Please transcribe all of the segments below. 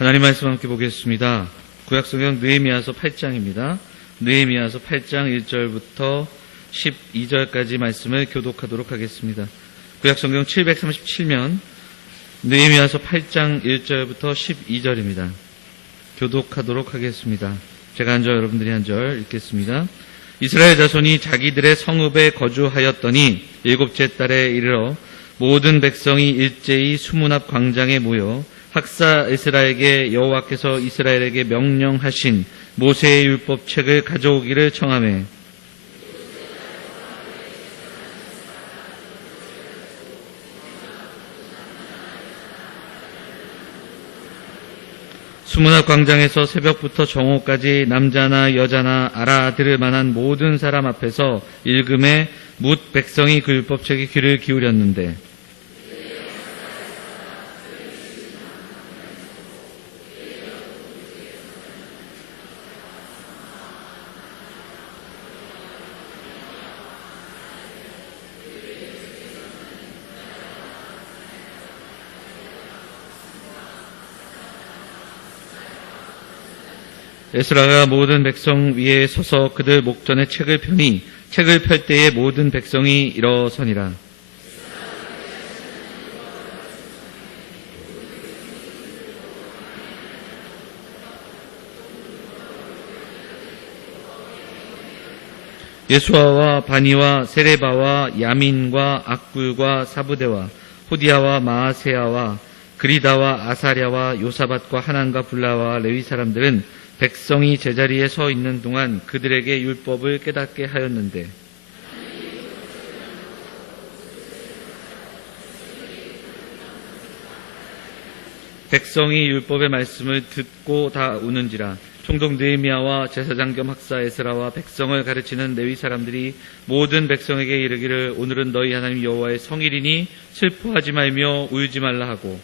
하나님 말씀 함께 보겠습니다. 구약성경 느헤미야서 8장입니다. 느헤미야서 8장 1절부터 12절까지 말씀을 교독하도록 하겠습니다. 구약성경 737면 느헤미야서 8장 1절부터 12절입니다. 교독하도록 하겠습니다. 제가 한 절, 여러분들이 한 절 읽겠습니다. 이스라엘 자손이 자기들의 성읍에 거주하였더니 일곱째 달에 이르러 모든 백성이 일제히 수문 앞 광장에 모여 학사 에스라에게 여호와께서 이스라엘에게 명령하신 모세의 율법책을 가져오기를 청하매 수문 앞 광장에서 새벽부터 정오까지 남자나 여자나 알아들을 만한 모든 사람 앞에서 읽음에 뭇 백성이 그 율법책에 귀를 기울였는데 에스라가 모든 백성 위에 서서 그들 목전에 책을 펴니 책을 펼 때에 모든 백성이 일어서니라. 예수아와 바니와 세레바와 야민과 악불과 사부대와 호디아와 마아세아와 그리다와 아사랴와 요사밧과 하난과 불라와 레위 사람들은 백성이 제자리에 서 있는 동안 그들에게 율법을 깨닫게 하였는데 백성이 율법의 말씀을 듣고 다 우는지라. 총독 느헤미야와 제사장 겸 학사 에스라와 백성을 가르치는 레위 사람들이 모든 백성에게 이르기를 오늘은 너희 하나님 여호와의 성일이니 슬퍼하지 말며 울지 말라 하고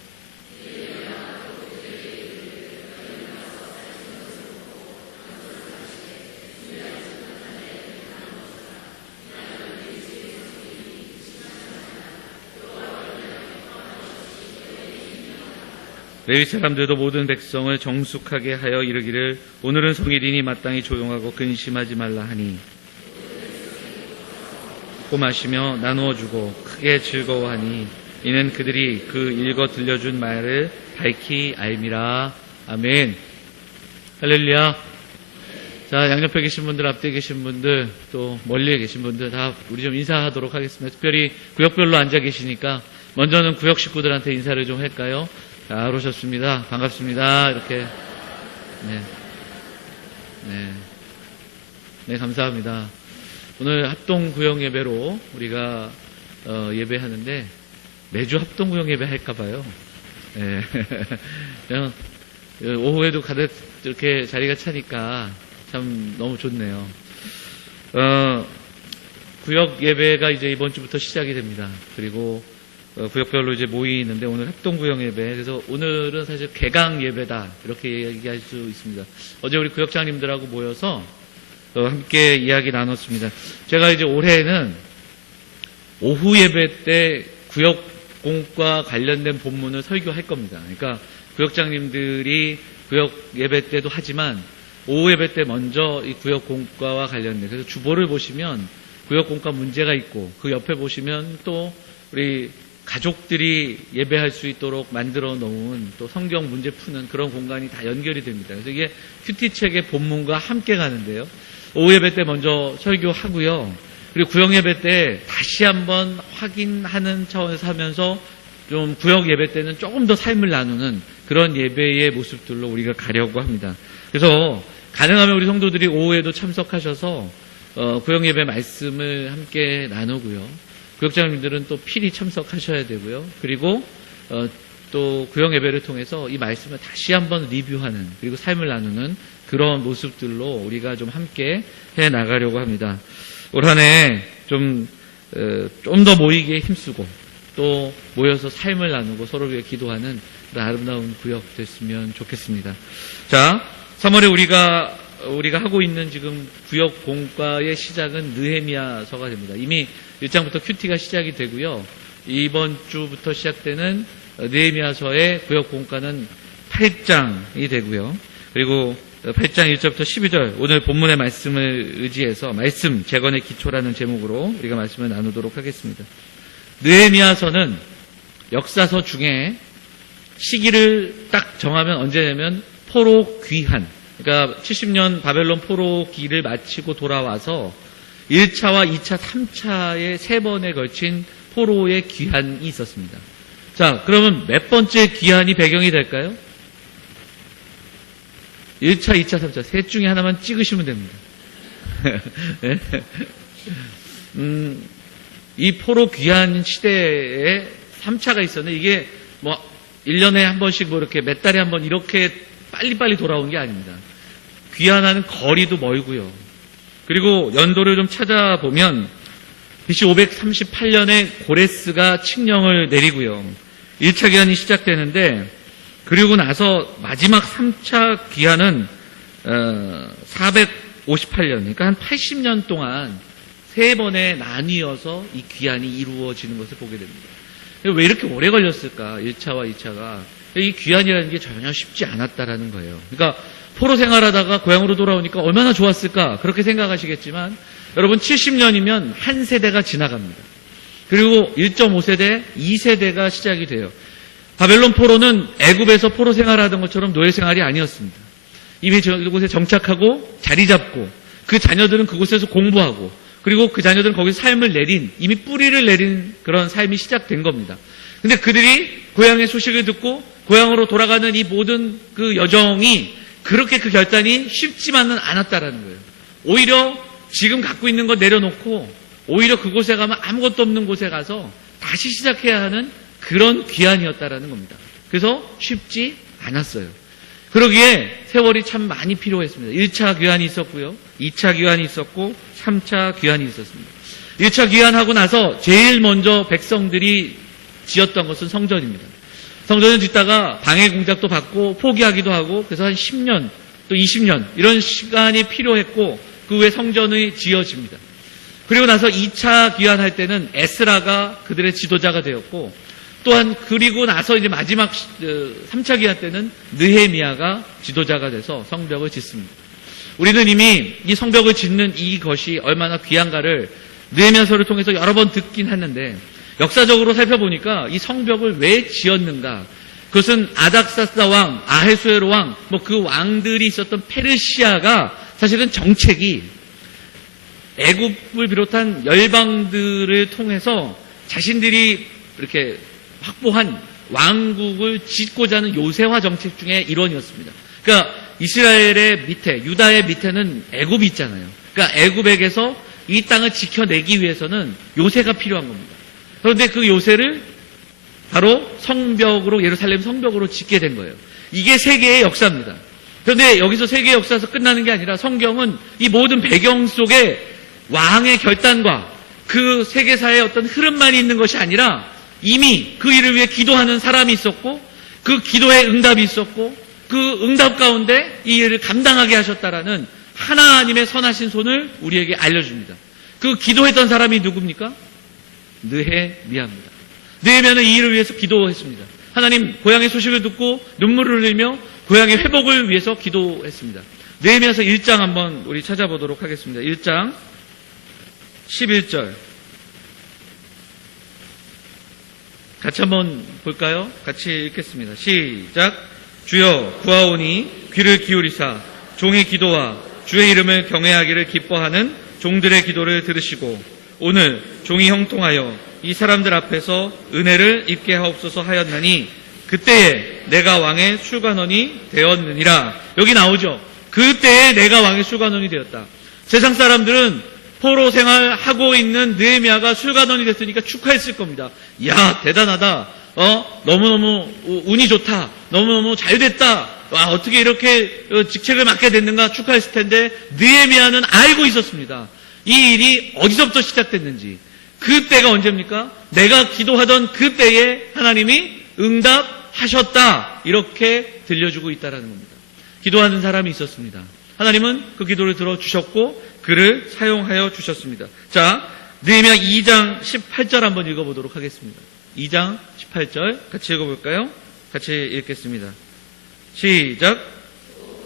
레위 사람들도 모든 백성을 정숙하게 하여 이르기를 오늘은 성일이니 마땅히 조용하고 근심하지 말라 하니 먹고 마시며 나누어 주고 크게 즐거워하니 이는 그들이 그 읽어 들려준 말을 밝히 알미라. 아멘. 할렐루야. 자, 양옆에 계신 분들, 앞뒤에 계신 분들, 또 멀리에 계신 분들 다 우리 좀 인사하도록 하겠습니다. 특별히 구역별로 앉아 계시니까 먼저는 구역 식구들한테 인사를 좀 할까요? 잘 오셨습니다. 반갑습니다. 이렇게. 네, 감사합니다. 오늘 합동구역 예배로 우리가 예배하는데 매주 합동구역 예배 할까봐요. 네. 그냥 오후에도 가득 이렇게 자리가 차니까 참 너무 좋네요. 구역 예배가 이제 이번 주부터 시작이 됩니다. 그리고 구역별로 이제 모이는데 오늘 합동구역 예배, 그래서 오늘은 사실 개강 예배다 이렇게 얘기할 수 있습니다. 어제 우리 구역장님들하고 모여서 함께 이야기 나눴습니다. 제가 이제 올해는 오후 예배 때 구역공과 관련된 본문을 설교할 겁니다. 그러니까 구역장님들이 구역 예배 때도 하지만 오후 예배 때 먼저 이 구역공과와 관련된, 그래서 주보를 보시면 구역공과 문제가 있고 그 옆에 보시면 또 우리 가족들이 예배할 수 있도록 만들어 놓은 또 성경 문제 푸는 그런 공간이 다 연결이 됩니다. 그래서 이게 큐티책의 본문과 함께 가는데요. 오후 예배 때 먼저 설교하고요. 그리고 구역 예배 때 다시 한번 확인하는 차원에서 하면서 좀 구역 예배 때는 조금 더 삶을 나누는 그런 예배의 모습들로 우리가 가려고 합니다. 그래서 가능하면 우리 성도들이 오후에도 참석하셔서 구역 예배 말씀을 함께 나누고요. 구역장님들은 또 필히 참석하셔야 되고요. 그리고 또 구역 예배를 통해서 이 말씀을 다시 한번 리뷰하는, 그리고 삶을 나누는 그런 모습들로 우리가 좀 함께 해 나가려고 합니다. 올 한 해 좀 더 모이기에 힘쓰고 또 모여서 삶을 나누고 서로 위해 기도하는 그런 아름다운 구역 됐으면 좋겠습니다. 자, 3월에 우리가 하고 있는 지금 구역 공과의 시작은 느헤미야서가 됩니다. 이미 1장부터 큐티가 시작이 되고요. 이번 주부터 시작되는 느헤미야서의 구역 공과는 8장이 되고요. 그리고 8장 1절부터 12절 오늘 본문의 말씀을 의지해서 말씀 재건의 기초라는 제목으로 우리가 말씀을 나누도록 하겠습니다. 느헤미야서는 역사서 중에 시기를 딱 정하면 언제냐면 포로 귀환, 그러니까 70년 바벨론 포로기를 마치고 돌아와서 1차와 2차, 3차의 3번에 걸친 포로의 귀환이 있었습니다. 자, 그러면 몇 번째 귀환이 배경이 될까요? 1차, 2차, 3차 셋 중에 하나만 찍으시면 됩니다. 이 포로 귀환 시대에 3차가 있었는데 이게 뭐 1년에 한 번씩 뭐 이렇게 몇 달에 한 번 이렇게 빨리빨리 돌아온 게 아닙니다. 귀환하는 거리도 멀고요. 그리고 연도를 좀 찾아보면 BC 538년에 고레스가 칙령을 내리고요. 1차 귀환이 시작되는데 그리고 나서 마지막 3차 귀환은 458년, 그러니까 한 80년 동안 3번에 나뉘어서 이 귀환이 이루어지는 것을 보게 됩니다. 왜 이렇게 오래 걸렸을까? 1차와 2차가. 이 귀환이라는 게 전혀 쉽지 않았다라는 거예요. 그러니까 포로 생활하다가 고향으로 돌아오니까 얼마나 좋았을까? 그렇게 생각하시겠지만 여러분 70년이면 한 세대가 지나갑니다. 그리고 1.5세대, 2세대가 시작이 돼요. 바벨론 포로는 애굽에서 포로 생활하던 것처럼 노예 생활이 아니었습니다. 이미 그곳에 정착하고 자리 잡고 그 자녀들은 그곳에서 공부하고 그리고 그 자녀들은 거기서 삶을 내린, 이미 뿌리를 내린 그런 삶이 시작된 겁니다. 근데 그들이 고향의 소식을 듣고 고향으로 돌아가는 이 모든 그 여정이 그렇게 그 결단이 쉽지만은 않았다라는 거예요. 오히려 지금 갖고 있는 거 내려놓고 오히려 그곳에 가면 아무것도 없는 곳에 가서 다시 시작해야 하는 그런 귀환이었다라는 겁니다. 그래서 쉽지 않았어요. 그러기에 세월이 참 많이 필요했습니다. 1차 귀환이 있었고요. 2차 귀환이 있었고 3차 귀환이 있었습니다. 1차 귀환하고 나서 제일 먼저 백성들이 지었던 것은 성전입니다. 성전을 짓다가 방해 공작도 받고 포기하기도 하고 그래서 한 10년 또 20년 이런 시간이 필요했고 그 후에 성전이 지어집니다. 그리고 나서 2차 귀환할 때는 에스라가 그들의 지도자가 되었고 또한 그리고 나서 이제 마지막 3차 귀환 때는 느헤미야가 지도자가 돼서 성벽을 짓습니다. 우리는 이미 이 성벽을 짓는 이것이 얼마나 귀한가를 느헤미야서를 통해서 여러 번 듣긴 했는데 역사적으로 살펴보니까 이 성벽을 왜 지었는가? 그것은 아닥사스다 왕, 아헤수에로 왕, 뭐 그 왕들이 있었던 페르시아가 사실은 정책이 애굽을 비롯한 열방들을 통해서 자신들이 이렇게 확보한 왕국을 짓고자 하는 요새화 정책 중에 일원이었습니다. 그러니까 이스라엘의 밑에, 유다의 밑에는 애굽이 있잖아요. 그러니까 애굽에게서 이 땅을 지켜내기 위해서는 요새가 필요한 겁니다. 그런데 그 요새를 바로 성벽으로, 예루살렘 성벽으로 짓게 된 거예요. 이게 세계의 역사입니다. 그런데 여기서 세계의 역사에서 끝나는 게 아니라 성경은 이 모든 배경 속에 왕의 결단과 그 세계사의 어떤 흐름만이 있는 것이 아니라 이미 그 일을 위해 기도하는 사람이 있었고 그 기도에 응답이 있었고 그 응답 가운데 이 일을 감당하게 하셨다라는 하나님의 선하신 손을 우리에게 알려줍니다. 그 기도했던 사람이 누굽니까? 느헤미야입니다. 느헤미야는 이 일을 위해서 기도했습니다. 하나님 고향의 소식을 듣고 눈물을 흘리며 고향의 회복을 위해서 기도했습니다. 느헤미야서 1장 한번 우리 찾아보도록 하겠습니다. 1장 11절 같이 한번 볼까요? 같이 읽겠습니다. 시작. 주여 구하오니 귀를 기울이사 종의 기도와 주의 이름을 경외하기를 기뻐하는 종들의 기도를 들으시고 오늘 종이 형통하여 이 사람들 앞에서 은혜를 입게 하옵소서 하였나니 그때에 내가 왕의 술관원이 되었느니라. 여기 나오죠. 그때에 내가 왕의 술관원이 되었다. 세상 사람들은 포로 생활하고 있는 느헤미야가 술관원이 됐으니까 축하했을 겁니다. 야 대단하다. 너무너무 운이 좋다. 너무너무 잘됐다. 와, 어떻게 이렇게 직책을 맡게 됐는가 축하했을 텐데 느헤미야는 알고 있었습니다. 이 일이 어디서부터 시작됐는지. 그때가 언제입니까? 내가 기도하던 그때에 하나님이 응답하셨다. 이렇게 들려주고 있다는 겁니다. 기도하는 사람이 있었습니다. 하나님은 그 기도를 들어주셨고 그를 사용하여 주셨습니다. 자, 느헤미야 2장 18절 한번 읽어보도록 하겠습니다. 2장 18절 같이 읽어볼까요? 같이 읽겠습니다. 시작.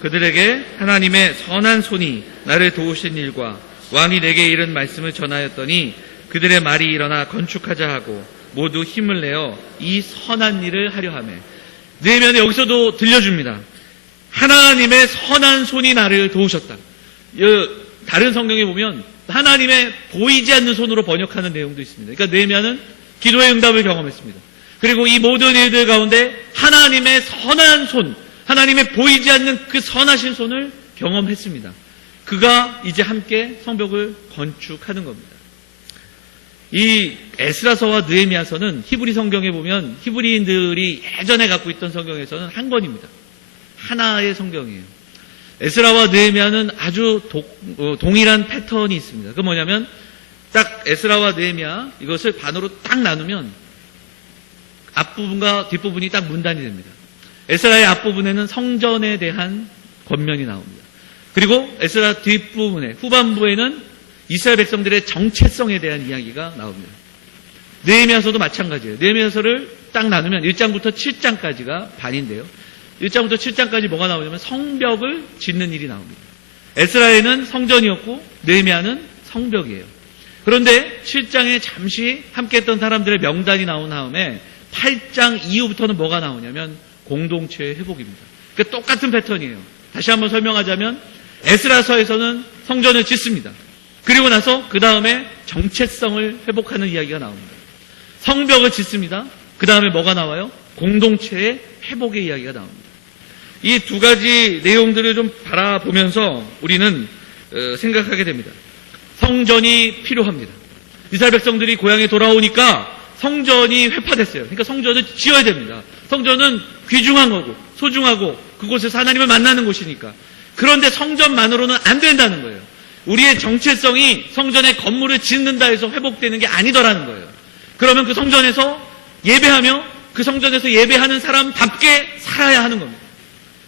그들에게 하나님의 선한 손이 나를 도우신 일과 왕이 내게 이른 말씀을 전하였더니 그들의 말이 일어나 건축하자 하고 모두 힘을 내어 이 선한 일을 하려 하매. 느헤미야는 여기서도 들려줍니다. 하나님의 선한 손이 나를 도우셨다. 다른 성경에 보면 하나님의 보이지 않는 손으로 번역하는 내용도 있습니다. 그러니까 느헤미야는 기도의 응답을 경험했습니다. 그리고 이 모든 일들 가운데 하나님의 선한 손, 하나님의 보이지 않는 그 선하신 손을 경험했습니다. 그가 이제 함께 성벽을 건축하는 겁니다. 이 에스라서와 느헤미야서는 히브리 성경에 보면 히브리인들이 예전에 갖고 있던 성경에서는 한 권입니다. 하나의 성경이에요. 에스라와 느헤미야는 아주 동일한 패턴이 있습니다. 그 뭐냐면 딱 에스라와 느헤미야 이것을 반으로 딱 나누면 앞부분과 뒷부분이 딱 문단이 됩니다. 에스라의 앞부분에는 성전에 대한 권면이 나옵니다. 그리고 에스라 뒷부분에 후반부에는 이스라엘 백성들의 정체성에 대한 이야기가 나옵니다. 느헤미야서도 마찬가지예요. 느헤미야서를 딱 나누면 1장부터 7장까지가 반인데요. 1장부터 7장까지 뭐가 나오냐면 성벽을 짓는 일이 나옵니다. 에스라에는 성전이었고 느헤미야는 성벽이에요. 그런데 7장에 잠시 함께했던 사람들의 명단이 나온 다음에 8장 이후부터는 뭐가 나오냐면 공동체의 회복입니다. 그러니까 똑같은 패턴이에요. 다시 한번 설명하자면 에스라서에서는 성전을 짓습니다. 그리고 나서 그 다음에 정체성을 회복하는 이야기가 나옵니다. 성벽을 짓습니다. 그 다음에 뭐가 나와요? 공동체의 회복의 이야기가 나옵니다. 이 두 가지 내용들을 좀 바라보면서 우리는 생각하게 됩니다. 성전이 필요합니다. 이스라엘 백성들이 고향에 돌아오니까 성전이 회파됐어요. 그러니까 성전을 지어야 됩니다. 성전은 귀중한 거고 소중하고 그곳에서 하나님을 만나는 곳이니까. 그런데 성전만으로는 안 된다는 거예요. 우리의 정체성이 성전의 건물을 짓는다 해서 회복되는 게 아니더라는 거예요. 그러면 그 성전에서 예배하며 그 성전에서 예배하는 사람답게 살아야 하는 겁니다.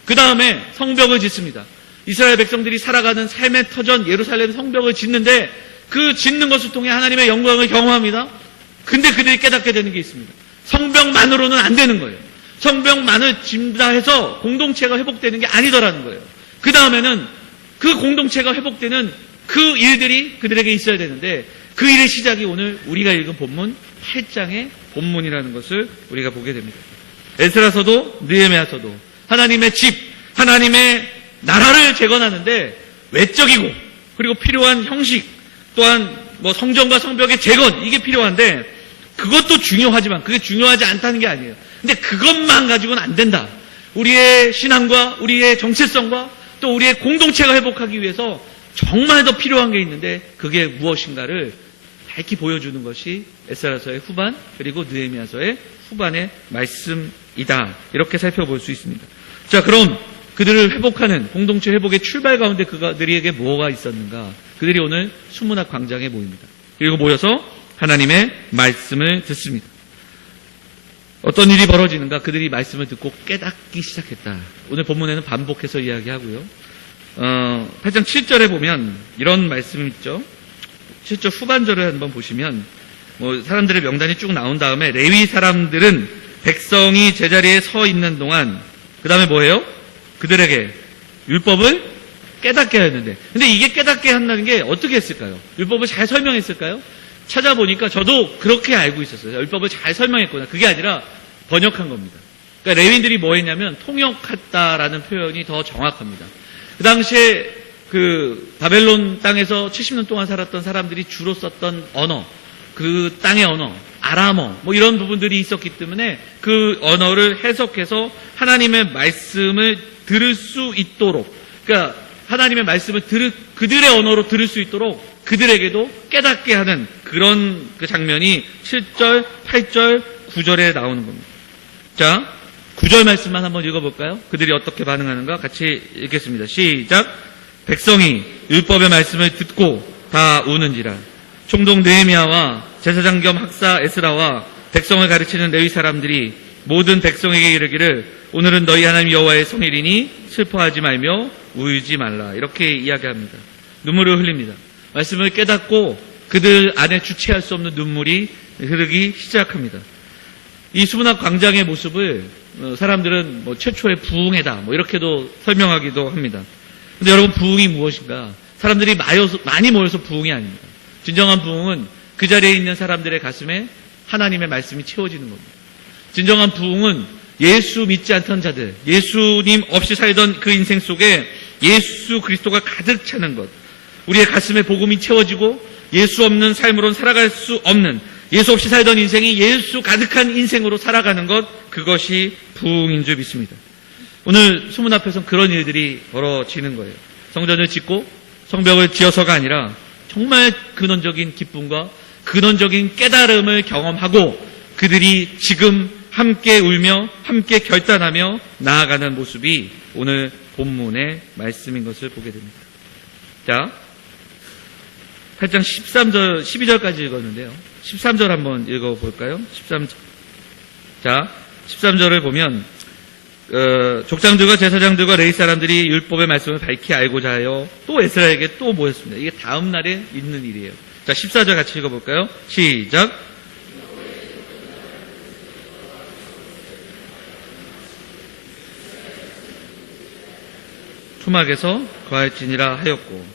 그 다음에 성벽을 짓습니다. 이스라엘 백성들이 살아가는 삶의 터전 예루살렘 성벽을 짓는데 그 짓는 것을 통해 하나님의 영광을 경험합니다. 근데 그들이 깨닫게 되는 게 있습니다. 성벽만으로는 안 되는 거예요. 성벽만을 짓다 해서 공동체가 회복되는 게 아니더라는 거예요. 그 다음에는 그 공동체가 회복되는 그 일들이 그들에게 있어야 되는데 그 일의 시작이 오늘 우리가 읽은 본문 8장의 본문이라는 것을 우리가 보게 됩니다. 에스라서도 느헤미야서도 하나님의 집, 하나님의 나라를 재건하는데 외적이고 그리고 필요한 형식 또한 뭐 성전과 성벽의 재건 이게 필요한데 그것도 중요하지만 그게 중요하지 않다는 게 아니에요. 근데 그것만 가지고는 안 된다. 우리의 신앙과 우리의 정체성과 또 우리의 공동체가 회복하기 위해서 정말 더 필요한 게 있는데 그게 무엇인가를 밝히 보여주는 것이 에스라서의 후반 그리고 느헤미야서의 후반의 말씀이다. 이렇게 살펴볼 수 있습니다. 자, 그럼 그들을 회복하는 공동체 회복의 출발 가운데 그들에게 뭐가 있었는가? 그들이 오늘 수문학 광장에 모입니다. 그리고 모여서 하나님의 말씀을 듣습니다. 어떤 일이 벌어지는가? 그들이 말씀을 듣고 깨닫기 시작했다. 오늘 본문에는 반복해서 이야기하고요. 8장 7절에 보면 이런 말씀이 있죠. 7절 후반절을 한번 보시면 사람들의 명단이 쭉 나온 다음에 레위 사람들은 백성이 제자리에 서 있는 동안 그 다음에 뭐예요? 그들에게 율법을 깨닫게 하였는데 근데 이게 깨닫게 한다는 게 어떻게 했을까요? 율법을 잘 설명했을까요? 찾아보니까 저도 그렇게 알고 있었어요. 율법을 잘 설명했구나. 그게 아니라 번역한 겁니다. 그러니까 레위인들이 뭐 했냐면 통역했다라는 표현이 더 정확합니다. 그 당시에 그 바벨론 땅에서 70년 동안 살았던 사람들이 주로 썼던 언어, 그 땅의 언어, 아람어 뭐 이런 부분들이 있었기 때문에 그 언어를 해석해서 하나님의 말씀을 들을 수 있도록 그러니까 하나님의 말씀을 그들의 언어로 들을 수 있도록 그들에게도 깨닫게 하는 그런 그 장면이 7절, 8절, 9절에 나오는 겁니다. 자, 9절 말씀만 한번 읽어볼까요? 그들이 어떻게 반응하는가 같이 읽겠습니다. 시작. 백성이 율법의 말씀을 듣고 다 우는지라. 총독 느헤미야와 제사장 겸 학사 에스라와 백성을 가르치는 레위 사람들이 모든 백성에게 이르기를 오늘은 너희 하나님 여호와의 성일이니 슬퍼하지 말며 울지 말라. 이렇게 이야기합니다. 눈물을 흘립니다. 말씀을 깨닫고 그들 안에 주체할 수 없는 눈물이 흐르기 시작합니다. 이 수문학 광장의 모습을 사람들은 뭐 최초의 부흥회다 뭐 이렇게도 설명하기도 합니다. 근데 여러분, 부흥이 무엇인가? 사람들이 많이 모여서 부흥이 아닙니다. 진정한 부흥은 그 자리에 있는 사람들의 가슴에 하나님의 말씀이 채워지는 겁니다. 진정한 부흥은 예수 믿지 않던 자들, 예수님 없이 살던 그 인생 속에 예수 그리스도가 가득 차는 것, 우리의 가슴에 복음이 채워지고 예수 없는 삶으로는 살아갈 수 없는, 예수 없이 살던 인생이 예수 가득한 인생으로 살아가는 것, 그것이 부흥인 줄 믿습니다. 오늘 수문 앞에서는 그런 일들이 벌어지는 거예요. 성전을 짓고 성벽을 지어서가 아니라 정말 근원적인 기쁨과 근원적인 깨달음을 경험하고 그들이 지금 함께 울며 함께 결단하며 나아가는 모습이 오늘 본문의 말씀인 것을 보게 됩니다. 자, 8장 13절, 12절까지 읽었는데요. 13절 한번 읽어볼까요? 13절. 자, 13절을 보면 족장들과 제사장들과 레위 사람들이 율법의 말씀을 밝히 알고자 하여 또 에스라에게 또 모였습니다. 이게 다음 날에 있는 일이에요. 자, 14절 같이 읽어볼까요? 시작. 초막에서 거할지니라 하였고,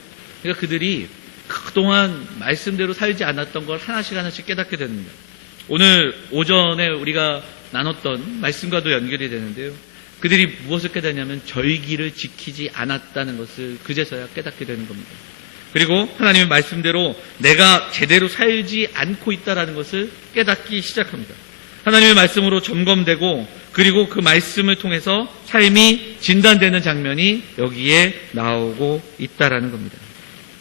그러니까 그들이 그동안 말씀대로 살지 않았던 걸 하나씩 하나씩 깨닫게 됩니다. 오늘 오전에 우리가 나눴던 말씀과도 연결이 되는데요. 그들이 무엇을 깨닫냐면 절기를 지키지 않았다는 것을 그제서야 깨닫게 되는 겁니다. 그리고 하나님의 말씀대로 내가 제대로 살지 않고 있다는 것을 깨닫기 시작합니다. 하나님의 말씀으로 점검되고 그리고 그 말씀을 통해서 삶이 진단되는 장면이 여기에 나오고 있다는 겁니다.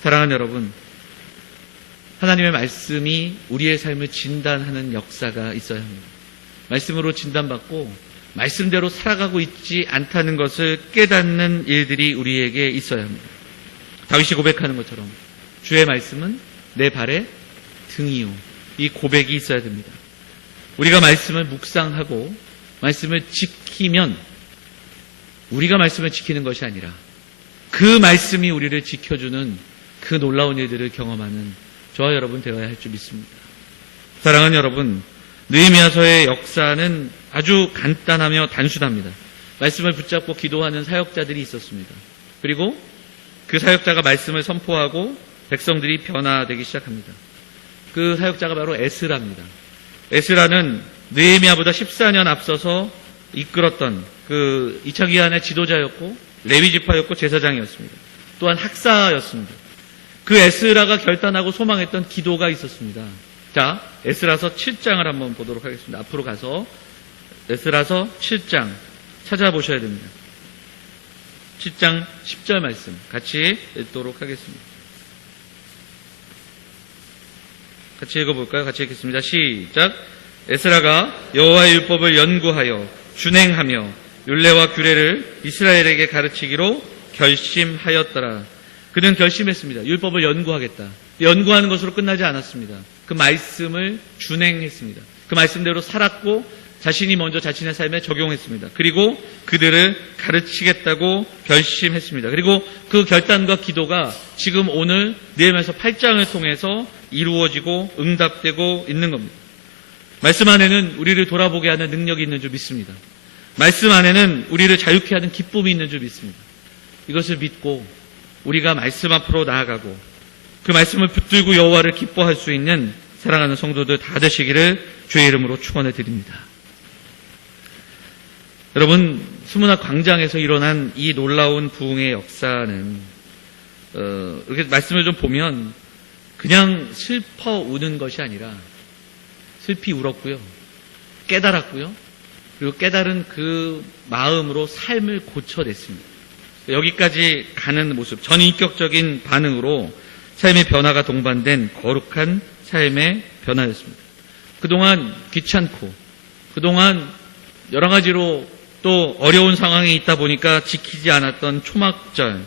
사랑하는 여러분, 하나님의 말씀이 우리의 삶을 진단하는 역사가 있어야 합니다. 말씀으로 진단받고 말씀대로 살아가고 있지 않다는 것을 깨닫는 일들이 우리에게 있어야 합니다. 다윗이 고백하는 것처럼 주의 말씀은 내 발의 등이요. 이 고백이 있어야 됩니다. 우리가 말씀을 묵상하고 말씀을 지키면 우리가 말씀을 지키는 것이 아니라 그 말씀이 우리를 지켜주는 그 놀라운 일들을 경험하는 저와 여러분 되어야 할 줄 믿습니다. 사랑하는 여러분, 느헤미야서의 역사는 아주 간단하며 단순합니다. 말씀을 붙잡고 기도하는 사역자들이 있었습니다. 그리고 그 사역자가 말씀을 선포하고 백성들이 변화되기 시작합니다. 그 사역자가 바로 에스라입니다. 에스라는 느헤미야보다 14년 앞서서 이끌었던 그 2차 기한의 지도자였고 레위 지파였고 제사장이었습니다. 또한 학사였습니다. 그 에스라가 결단하고 소망했던 기도가 있었습니다. 자, 에스라서 7장을 한번 보도록 하겠습니다. 앞으로 가서 에스라서 7장 찾아보셔야 됩니다. 7장 10절 말씀 같이 읽도록 하겠습니다. 같이 읽어볼까요? 같이 읽겠습니다. 시작. 에스라가 여호와의 율법을 연구하여 준행하며 율례와 규례를 이스라엘에게 가르치기로 결심하였더라. 그는 결심했습니다. 율법을 연구하겠다. 연구하는 것으로 끝나지 않았습니다. 그 말씀을 준행했습니다. 그 말씀대로 살았고 자신이 먼저 자신의 삶에 적용했습니다. 그리고 그들을 가르치겠다고 결심했습니다. 그리고 그 결단과 기도가 지금 오늘 느헤미야서 8장을 통해서 이루어지고 응답되고 있는 겁니다. 말씀 안에는 우리를 돌아보게 하는 능력이 있는 줄 믿습니다. 말씀 안에는 우리를 자유케 하는 기쁨이 있는 줄 믿습니다. 이것을 믿고 우리가 말씀 앞으로 나아가고 그 말씀을 붙들고 여호와를 기뻐할 수 있는 사랑하는 성도들 다 되시기를 주의 이름으로 축원해 드립니다. 여러분, 수문학 광장에서 일어난 이 놀라운 부흥의 역사는 이렇게 말씀을 좀 보면 그냥 슬퍼 우는 것이 아니라 슬피 울었고요, 깨달았고요, 그리고 깨달은 그 마음으로 삶을 고쳐냈습니다. 여기까지 가는 모습, 전인격적인 반응으로 삶의 변화가 동반된 거룩한 삶의 변화였습니다. 그동안 귀찮고 그동안 여러 가지로 또 어려운 상황에 있다 보니까 지키지 않았던 초막절,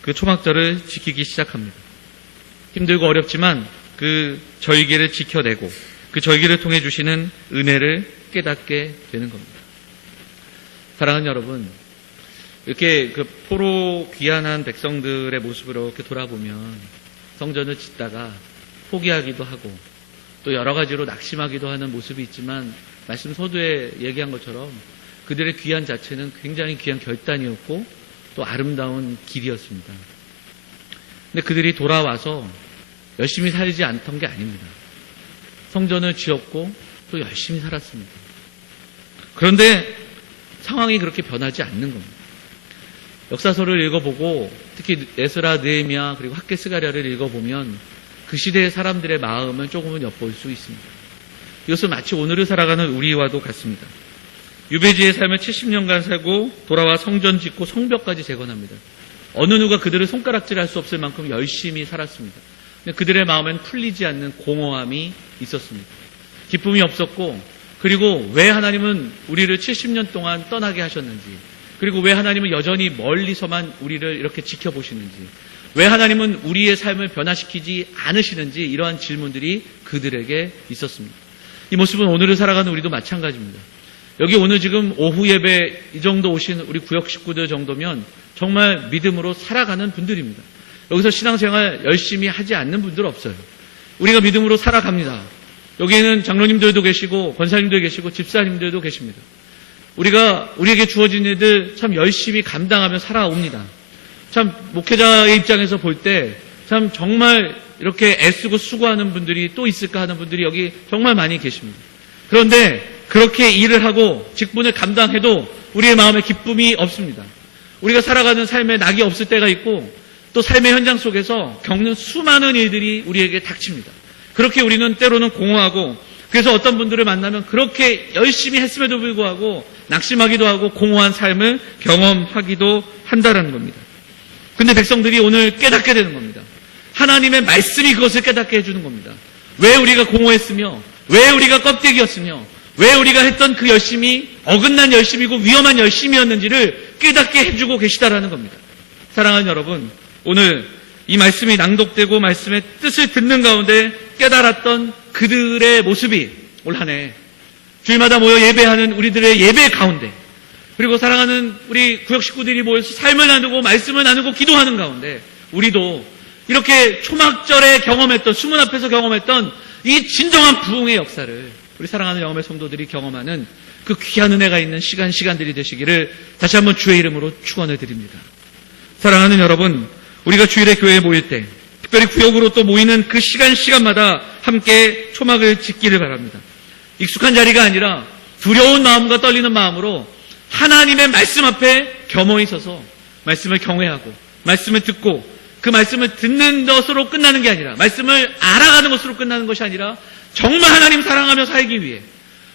그 초막절을 지키기 시작합니다. 힘들고 어렵지만 그 절기를 지켜내고 그 절기를 통해 주시는 은혜를 깨닫게 되는 겁니다. 사랑하는 여러분, 이렇게 그 포로 귀환한 백성들의 모습을 이렇게 돌아보면 성전을 짓다가 포기하기도 하고 또 여러 가지로 낙심하기도 하는 모습이 있지만 말씀 서두에 얘기한 것처럼 그들의 귀한 자체는 굉장히 귀한 결단이었고 또 아름다운 길이었습니다. 근데 그들이 돌아와서 열심히 살지 않던 게 아닙니다. 성전을 지었고 또 열심히 살았습니다. 그런데 상황이 그렇게 변하지 않는 겁니다. 역사서를 읽어보고 특히 에스라, 느헤미야 그리고 학개 스가랴를 읽어보면 그 시대의 사람들의 마음은 조금은 엿볼 수 있습니다. 이것은 마치 오늘을 살아가는 우리와도 같습니다. 유배지의 삶을 70년간 살고 돌아와 성전 짓고 성벽까지 재건합니다. 어느 누가 그들을 손가락질할 수 없을 만큼 열심히 살았습니다. 근데 그들의 마음엔 풀리지 않는 공허함이 있었습니다. 기쁨이 없었고, 그리고 왜 하나님은 우리를 70년 동안 떠나게 하셨는지, 그리고 왜 하나님은 여전히 멀리서만 우리를 이렇게 지켜보시는지, 왜 하나님은 우리의 삶을 변화시키지 않으시는지, 이러한 질문들이 그들에게 있었습니다. 이 모습은 오늘을 살아가는 우리도 마찬가지입니다. 여기 오늘 지금 오후 예배 이 정도 오신 우리 구역 식구들 정도면 정말 믿음으로 살아가는 분들입니다. 여기서 신앙생활 열심히 하지 않는 분들 없어요. 우리가 믿음으로 살아갑니다. 여기에는 장로님들도 계시고 권사님도 계시고 집사님들도 계십니다. 우리에게 주어진 일들 참 열심히 감당하며 살아옵니다. 참 목회자의 입장에서 볼 때 참 정말 이렇게 애쓰고 수고하는 분들이 또 있을까 하는 분들이 여기 정말 많이 계십니다. 그런데 그렇게 일을 하고 직분을 감당해도 우리의 마음에 기쁨이 없습니다. 우리가 살아가는 삶에 낙이 없을 때가 있고 또 삶의 현장 속에서 겪는 수많은 일들이 우리에게 닥칩니다. 그렇게 우리는 때로는 공허하고, 그래서 어떤 분들을 만나면 그렇게 열심히 했음에도 불구하고 낙심하기도 하고 공허한 삶을 경험하기도 한다는 겁니다. 근데 백성들이 오늘 깨닫게 되는 겁니다. 하나님의 말씀이 그것을 깨닫게 해주는 겁니다. 왜 우리가 공허했으며, 왜 우리가 껍데기였으며, 왜 우리가 했던 그 열심이 어긋난 열심이고 위험한 열심이었는지를 깨닫게 해주고 계시다라는 겁니다. 사랑하는 여러분, 오늘 이 말씀이 낭독되고 말씀의 뜻을 듣는 가운데 깨달았던 그들의 모습이 올 한 해 주일마다 모여 예배하는 우리들의 예배 가운데, 그리고 사랑하는 우리 구역 식구들이 모여서 삶을 나누고 말씀을 나누고 기도하는 가운데 우리도 이렇게 초막절에 경험했던, 수문 앞에서 경험했던 이 진정한 부흥의 역사를 우리 사랑하는 영험의 성도들이 경험하는 그 귀한 은혜가 있는 시간들이 되시기를 다시 한번 주의 이름으로 축원을 드립니다. 사랑하는 여러분, 우리가 주일에 교회에 모일 때, 특별히 구역으로 또 모이는 그 시간마다 함께 초막을 짓기를 바랍니다. 익숙한 자리가 아니라 두려운 마음과 떨리는 마음으로 하나님의 말씀 앞에 겸허히 서서 말씀을 경외하고 말씀을 듣고 그 말씀을 듣는 것으로 끝나는 게 아니라, 말씀을 알아가는 것으로 끝나는 것이 아니라 정말 하나님 사랑하며 살기 위해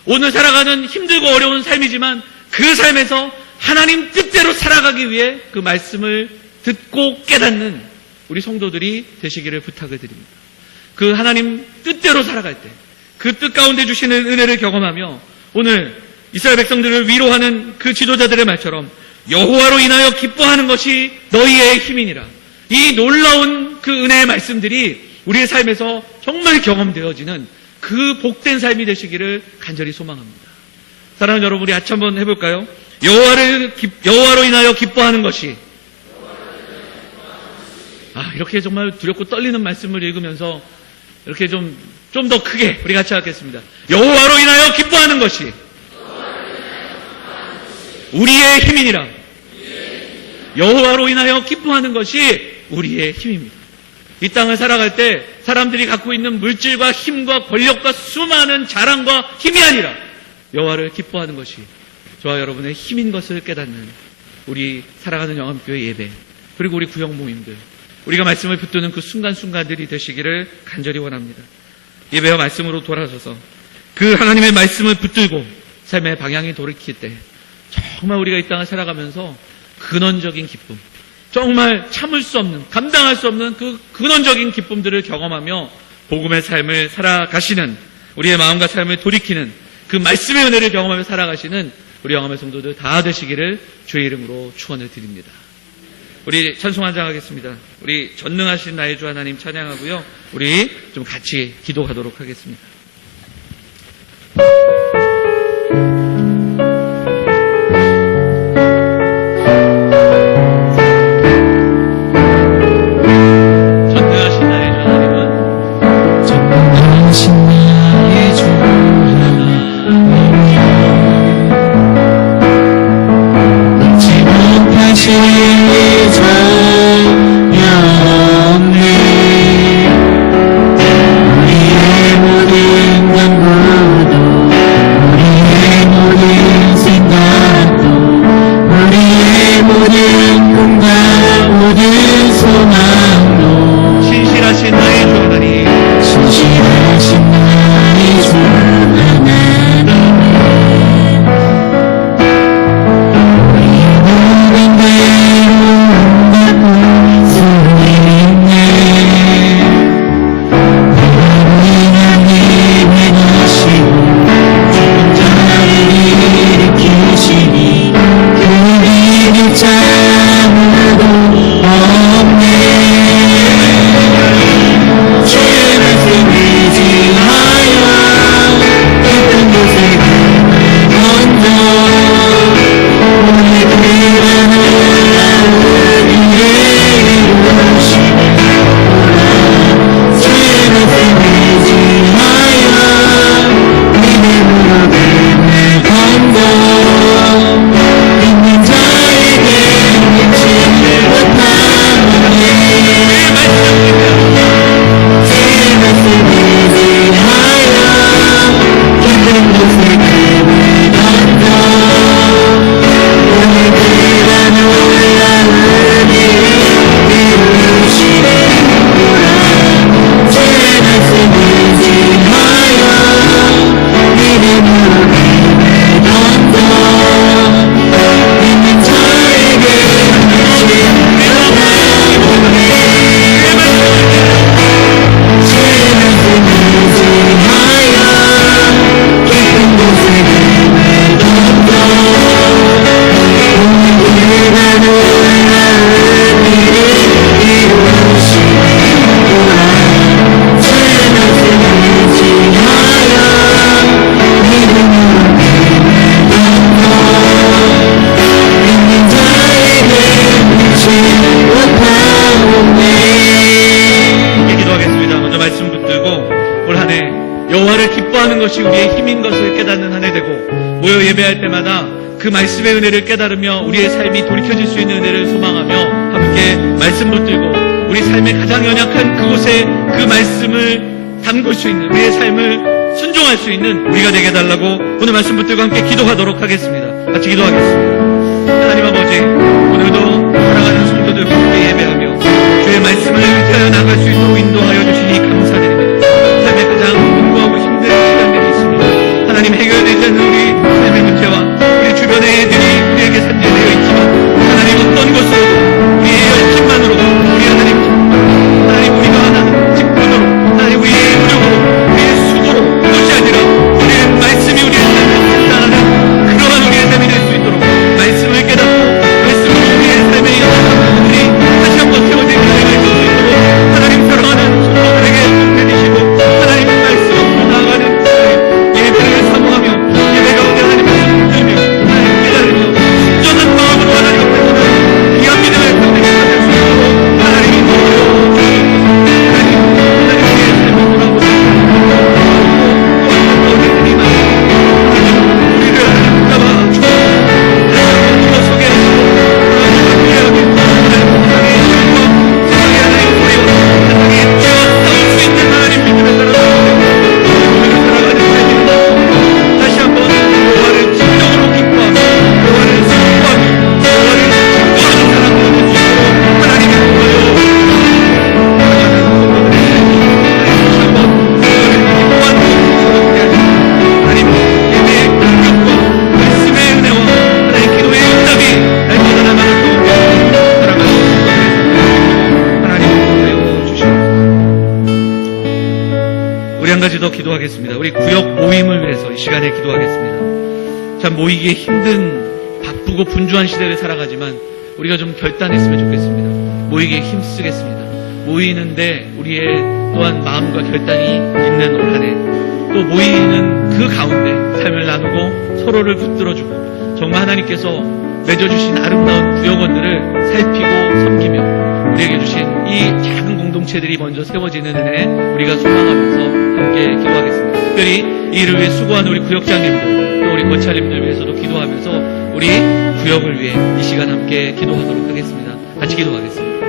오늘 살아가는 힘들고 어려운 삶이지만 그 삶에서 하나님 뜻대로 살아가기 위해 그 말씀을 듣고 깨닫는 우리 성도들이 되시기를 부탁을 드립니다. 그 하나님 뜻대로 살아갈 때 그 뜻 가운데 주시는 은혜를 경험하며 오늘 이스라엘 백성들을 위로하는 그 지도자들의 말처럼 여호와로 인하여 기뻐하는 것이 너희의 힘이니라. 이 놀라운 그 은혜의 말씀들이 우리의 삶에서 정말 경험되어지는 그 복된 삶이 되시기를 간절히 소망합니다. 사랑하는 여러분, 우리 같이 한번 해볼까요? 여호와로 인하여 기뻐하는 것이, 이렇게 정말 두렵고 떨리는 말씀을 읽으면서 이렇게 좀 더 크게 우리 같이 하겠습니다. 여호와로 인하여 기뻐하는 것이 우리의 힘이니라. 여호와로 인하여 기뻐하는 것이 우리의 힘입니다. 이 땅을 살아갈 때 사람들이 갖고 있는 물질과 힘과 권력과 수많은 자랑과 힘이 아니라 여호와를 기뻐하는 것이 저와 여러분의 힘인 것을 깨닫는 우리 살아가는 영암교회 예배, 그리고 우리 구역 모임들, 우리가 말씀을 붙드는 그 순간순간들이 되시기를 간절히 원합니다. 예배와 말씀으로 돌아서서 그 하나님의 말씀을 붙들고 삶의 방향이 돌이킬 때 정말 우리가 이 땅을 살아가면서 근원적인 기쁨, 정말 참을 수 없는, 감당할 수 없는 그 근원적인 기쁨들을 경험하며 복음의 삶을 살아가시는, 우리의 마음과 삶을 돌이키는 그 말씀의 은혜를 경험하며 살아가시는 우리 영암의 성도들 다 되시기를 주의 이름으로 축원을 드립니다. 우리 찬송 한장 하겠습니다. 우리 전능하신 나의 주 하나님 찬양하고요. 우리 좀 같이 기도하도록 하겠습니다. 전능하신 나의 주 하나님 것이 우리의 힘인 것을 깨닫는 한 해 되고, 모여 예배할 때마다 그 말씀의 은혜를 깨달으며 우리의 삶이 돌이켜질 수 있는 은혜를 소망하며 함께 말씀 붙들고 우리 삶의 가장 연약한 그곳에 그 말씀을 담글 수 있는, 우리의 삶을 순종할 수 있는 우리가 되게 해달라고 오늘 말씀 붙들고 함께 기도하도록 하겠습니다. 같이 기도하겠습니다. 하나님 아버지, 오늘도 사랑하는 성도들과 함께 예배하며 주의 말씀을 위하여 나갈 수 있도록 인도하여 주시니 감사드립니다. 삶의 가장 공고하고 힘든 시간들이 있습니다. 하나님, 해결되지 않는 우리 삶의 문제와 우리 주변의 애들이 우리에게 산재되어 있지만 하나님, 어떤 것으로도 우리의 열심만으로도 우리 하나님 우리가 하는 직분으로, 하나님 우리의 노력으로, 우리의 수고로, 그것이 아니라 우리의 말씀이 우리의 삶을 판단하는 그러한 우리의 삶이 될 수 있도록 말씀을 깨닫고 말씀으로 우리의 삶의 연약한 부분들이 다시 한번 세워지는 은혜가 있을 수 있도록 하나님, 사랑하는 성도들에게 복되시고 하나님의 말씀 앞으로 나아가는 예배를 사모하며 예배 가운데 하나님 말씀 붙들며 하나님 기다리며 순전한 마음으로 하나님 앞에서는 귀한 믿음의 상대가 될 수 있도록 하나님이 도와주시옵소서. 하나님 우리의 삶을 돌아보고 어디들이 우리를 잡아 주고 다시 한번 주어 속에 하나님과 귀하게 하나님 세상의 힘과 세상의 하나님 소리와 세상의 죄와 싸울 수 있는 하나님 믿음의 사람들에게 우리를 살아가는 삶이 다시 한번 여호와를 진정으로 기뻐하며 여호와를 슬퍼하며 여호와를 기뻐하는 사람들이 될 수 있도록 하나님이 도와여 사랑하는 성도들에게 다시 한번 여호와를 기뻐하는 성도들에게 하나님 예배의 공격과 말씀의 은혜와 하나님 기도의 응답이 날마다 나만을 가운데 사랑하는 성도들에게 하나님 도와여 주시옵소서. 우리 한 가지 더 기도하겠습니다. 우리 구역 모임을 위해서 이 시간에 기도하겠습니다. 참 모이기에 힘든 바쁘고 분주한 시대를 살아가지만 우리가 좀 결단했으면 좋겠습니다. 모이기에 힘쓰겠습니다. 모이는데 우리의 또한 마음과 결단이 있는 올 한 해, 또 모이는 그 가운데 삶을 나누고 서로를 붙들어주고 정말 하나님께서 맺어주신 아름다운 구역원들을 살피고 섬기며 우리에게 주신 이 작은 공동체들이 먼저 세워지는 은혜 우리가 소망하면서 함께 기도하겠습니다. 특별히 이 일을 위해 수고하는 우리 구역장님들, 또 우리 거찰님들 위해서도 기도하면서 우리 구역을 위해 이 시간 함께 기도하도록 하겠습니다. 같이 기도하겠습니다.